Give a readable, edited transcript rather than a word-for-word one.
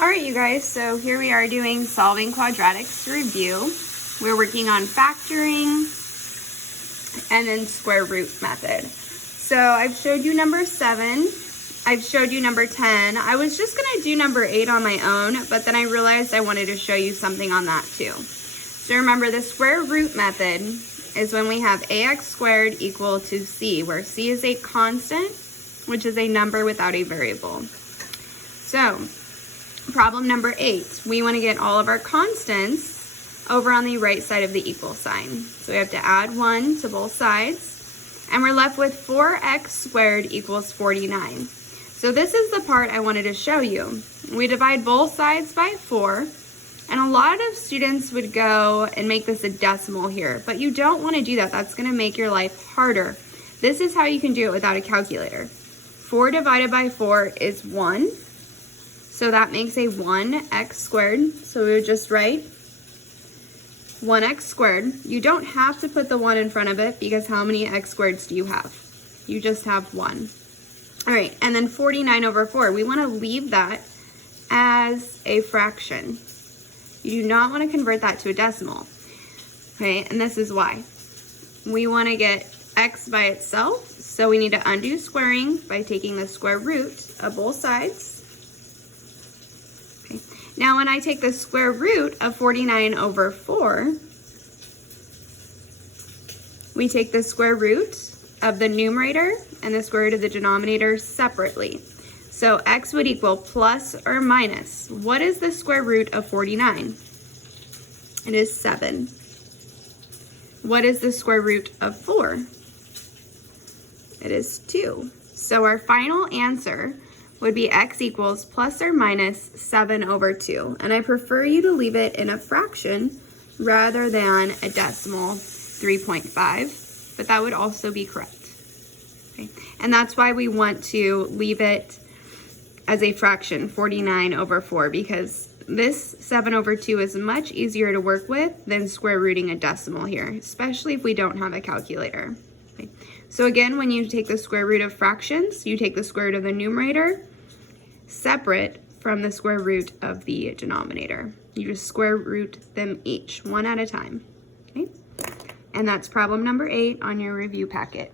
All right, you guys, so here we are doing solving quadratics review. We're working on factoring and then square root method. So I've showed you number 7. I've showed you number 10. I was just gonna do number 8 on my own, but then I realized I wanted to show you something on that too. So remember, the square root method is when we have ax squared equal to c, where c is a constant, which is a number without a variable. So problem number 8, we want to get all of our constants over on the right side of the equal sign. So we have to add 1 to both sides, and we're left with 4x squared equals 49. So this is the part I wanted to show you. We divide both sides by 4, and a lot of students would go and make this a decimal here, but you don't want to do that. That's going to make your life harder. This is how you can do it without a calculator. 4 divided by 4 is 1. So that makes a 1x squared. So we would just write 1x squared. You don't have to put the 1 in front of it because how many x squareds do you have? You just have 1. All right, and then 49 over 4. We want to leave that as a fraction. You do not want to convert that to a decimal. Okay, and this is why. We want to get x by itself, so we need to undo squaring by taking the square root of both sides. Now when I take the square root of 49 over 4, we take the square root of the numerator and the square root of the denominator separately. So x would equal plus or minus. What is the square root of 49? It is 7. What is the square root of 4? It is 2. So our final answer would be x equals plus or minus 7 over 2. And I prefer you to leave it in a fraction rather than a decimal 3.5, but that would also be correct. Okay. And that's why we want to leave it as a fraction, 49 over 4, because this 7 over 2 is much easier to work with than square rooting a decimal here, especially if we don't have a calculator. Okay. So again, when you take the square root of fractions, you take the square root of the numerator separate from the square root of the denominator. You just square root them each, one at a time. Okay? And that's problem number 8 on your review packet.